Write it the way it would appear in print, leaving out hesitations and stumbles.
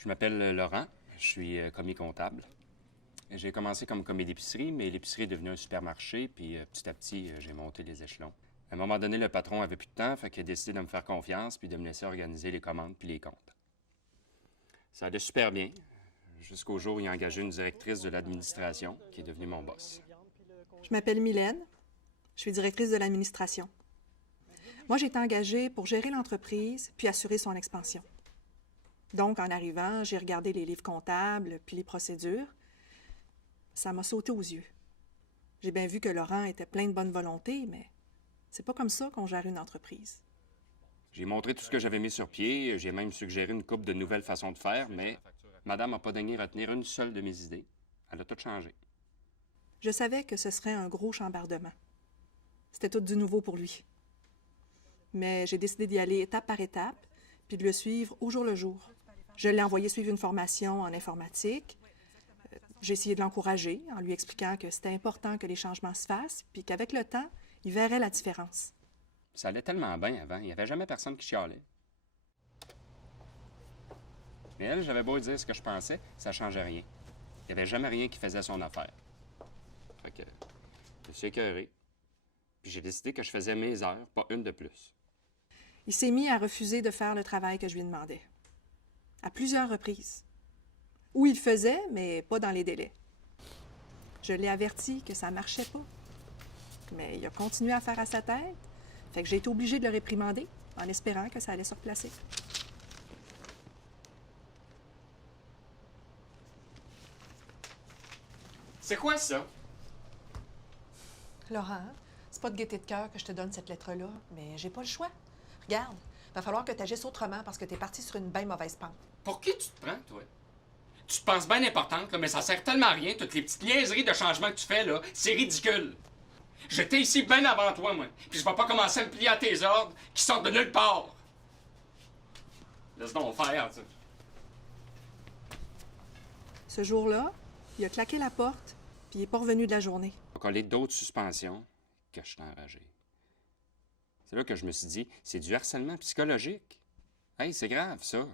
Je m'appelle Laurent, je suis commis comptable. J'ai commencé comme commis d'épicerie, mais l'épicerie est devenue un supermarché, puis petit à petit, j'ai monté les échelons. À un moment donné, le patron avait plus de temps, fait qu'il a décidé de me faire confiance, puis de me laisser organiser les commandes puis les comptes. Ça allait super bien, jusqu'au jour où il a engagé une directrice de l'administration, qui est devenue mon boss. Je m'appelle Mylène, je suis directrice de l'administration. Moi, j'ai été engagée pour gérer l'entreprise puis assurer son expansion. Donc, en arrivant, j'ai regardé les livres comptables puis les procédures. Ça m'a sauté aux yeux. J'ai bien vu que Laurent était plein de bonne volonté, mais c'est pas comme ça qu'on gère une entreprise. J'ai montré tout ce que j'avais mis sur pied, j'ai même suggéré une couple de nouvelles façons de faire, mais madame n'a pas daigné retenir une seule de mes idées. Elle a tout changé. Je savais que ce serait un gros chambardement. C'était tout du nouveau pour lui. Mais j'ai décidé d'y aller étape par étape, puis de le suivre au jour le jour. Je l'ai envoyé suivre une formation en informatique. J'ai essayé de l'encourager en lui expliquant que c'était important que les changements se fassent, puis qu'avec le temps, il verrait la différence. Ça allait tellement bien avant, il n'y avait jamais personne qui chialait. Mais elle, j'avais beau dire ce que je pensais, ça changeait rien. Il n'y avait jamais rien qui faisait son affaire. Fait que je me suis écœuré. Puis j'ai décidé que je faisais mes heures, pas une de plus. Il s'est mis à refuser de faire le travail que je lui demandais. À plusieurs reprises. Ou il le faisait, mais pas dans les délais. Je l'ai averti que ça marchait pas. Mais il a continué à faire à sa tête. Fait que j'ai été obligée de le réprimander en espérant que ça allait se replacer. C'est quoi ça? Laurent, c'est pas de gaieté de cœur que je te donne cette lettre-là, mais j'ai pas le choix. Regarde, va falloir que tu agisses autrement parce que t'es parti sur une bien mauvaise pente. Pour qui tu te prends, toi? Tu te penses bien importante, là, mais ça sert tellement à rien, toutes les petites niaiseries de changement que tu fais, là. C'est ridicule. J'étais ici bien avant toi, moi. Puis je vais pas commencer à me plier à tes ordres qui sortent de nulle part. Laisse donc faire, tu. Ce jour-là, il a claqué la porte, puis il n'est pas revenu de la journée. Coller d'autres suspensions que je suis enragé. C'est là que je me suis dit, c'est du harcèlement psychologique. Hey, c'est grave, ça.